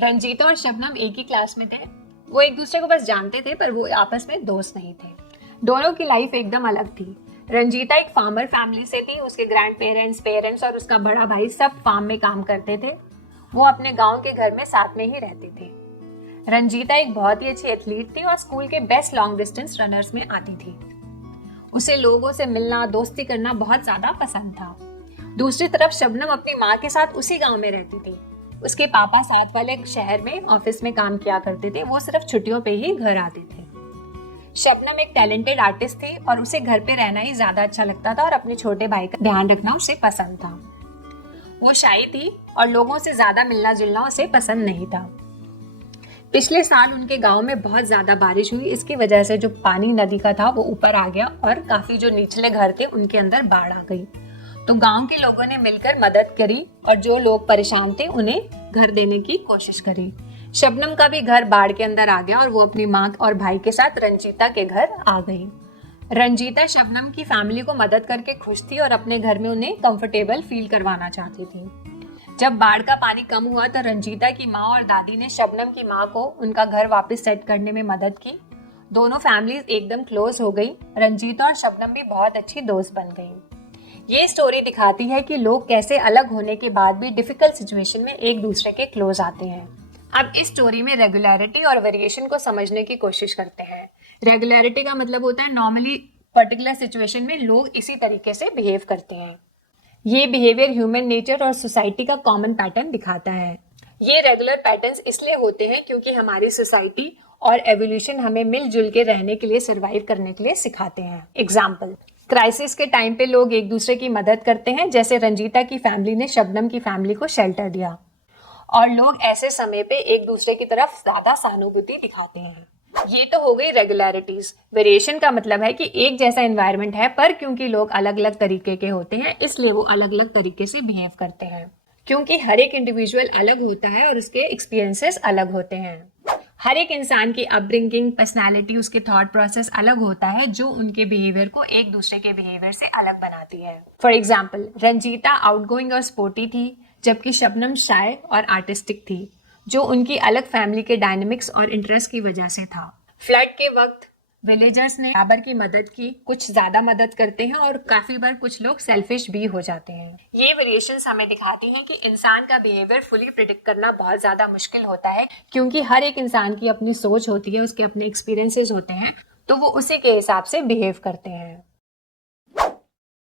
रंजीता और शबनम एक ही क्लास में थे। वो एक दूसरे को बस जानते थे, पर वो आपस में दोस्त नहीं थे। दोनों की लाइफ एकदम अलग थी। रंजीता एक फार्मर फैमिली से थी। उसके ग्रैंड पेरेंट्स, पेरेंट्स और उसका बड़ा भाई सब फार्म में काम करते थे। वो अपने गांव के घर में साथ में ही रहते थे। रंजीता एक बहुत ही अच्छी एथलीट थी और स्कूल के बेस्ट लॉन्ग डिस्टेंस रनर्स में आती थी। उसे लोगों से मिलना, दोस्ती करना बहुत ज्यादा पसंद था। दूसरी तरफ शबनम अपनी माँ के साथ उसी गांव में रहती थी। उसके पापा साथ वाले शहर में ऑफिस में काम किया करते थे। वो सिर्फ छुट्टियों पे ही घर आते थे। शबनम एक टैलेंटेड आर्टिस्ट थी और उसे घर पे रहना ही ज्यादा अच्छा लगता था और अपने छोटे भाई का ध्यान रखना उसे पसंद था। वो शाई थी और लोगों से ज्यादा मिलना जुलना उसे पसंद नहीं था। पिछले साल उनके गांव में बहुत ज्यादा बारिश हुई। इसकी वजह से जो पानी नदी का था वो ऊपर आ गया और काफी जो निचले घर थे उनके अंदर बाढ़ आ गई। तो गांव के लोगों ने मिलकर मदद करी और जो लोग परेशान थे उन्हें घर देने की कोशिश करी। शबनम का भी घर बाढ़ के अंदर आ गया और वो अपनी माँ और भाई के साथ रंजीता के घर आ गई। रंजीता शबनम की फैमिली को मदद करके खुश थी और अपने घर में उन्हें कंफर्टेबल फील करवाना चाहती थी। जब बाढ़ का पानी कम हुआ तो रंजीता की माँ और दादी ने शबनम की माँ को उनका घर वापस सेट करने में मदद की। दोनों फैमिलीज एकदम क्लोज हो गई। रंजीता और शबनम भी बहुत अच्छी दोस्त बन गई। ये स्टोरी दिखाती है कि लोग कैसे अलग होने के बाद भी डिफिकल्ट सिचुएशन में एक दूसरे के क्लोज आते हैं। अब इस स्टोरी में रेगुलरिटी और वेरिएशन को समझने की कोशिश करते हैं। रेगुलरिटी का मतलब होता है नॉर्मली पर्टिकुलर सिचुएशन में लोग इसी तरीके से बिहेव करते हैं। ये बिहेवियर ह्यूमन नेचर और सोसाइटी का कॉमन पैटर्न दिखाता है। ये रेगुलर पैटर्न्स इसलिए होते हैं क्योंकि हमारी सोसाइटी और एवोल्यूशन हमें मिलजुल के रहने के लिए, सर्वाइव करने के लिए सिखाते हैं। एग्जाम्पल, क्राइसिस के टाइम पे लोग एक दूसरे की मदद करते हैं, जैसे रंजीता की फैमिली ने शबनम की फैमिली को शेल्टर दिया। और लोग ऐसे समय पे एक दूसरे की तरफ ज्यादा सहानुभूति दिखाते हैं। ये तो हो गई रेगुलरिटीज। वेरिएशन का मतलब है कि एक जैसा एनवायरनमेंट है, पर क्योंकि लोग अलग अलग तरीके के होते हैं इसलिए वो अलग अलग तरीके से बिहेव करते हैं। क्योंकि हर एक इंडिविजुअल अलग होता है और उसके एक्सपीरियंसेस अलग होते हैं। हर एक इंसान की अपब्रिंगिंग, पर्सनालिटी, उसके थॉट प्रोसेस अलग होता है, जो उनके बिहेवियर को एक दूसरे के बिहेवियर से अलग बनाती है। फॉर एग्जाम्पल, रंजीता आउटगोइंग और स्पोर्टी थी, जबकि शबनम शाय और आर्टिस्टिक थी, जो उनकी अलग फैमिली के डायनेमिक्स और इंटरेस्ट की वजह से था। फ्लड के वक्त विलेजर्स ने बराबर की मदद की। कुछ ज्यादा मदद करते हैं और काफी बार कुछ लोग सेल्फिश भी हो जाते हैं। ये वेरिएशंस हमें दिखाती हैं कि इंसान का बिहेवियर फुली प्रिडिक्ट करना बहुत ज्यादा मुश्किल होता है, क्योंकि हर एक इंसान की अपनी सोच होती है, उसके अपने एक्सपीरियंसेस होते हैं, तो वो उसी के हिसाब से बिहेव करते हैं।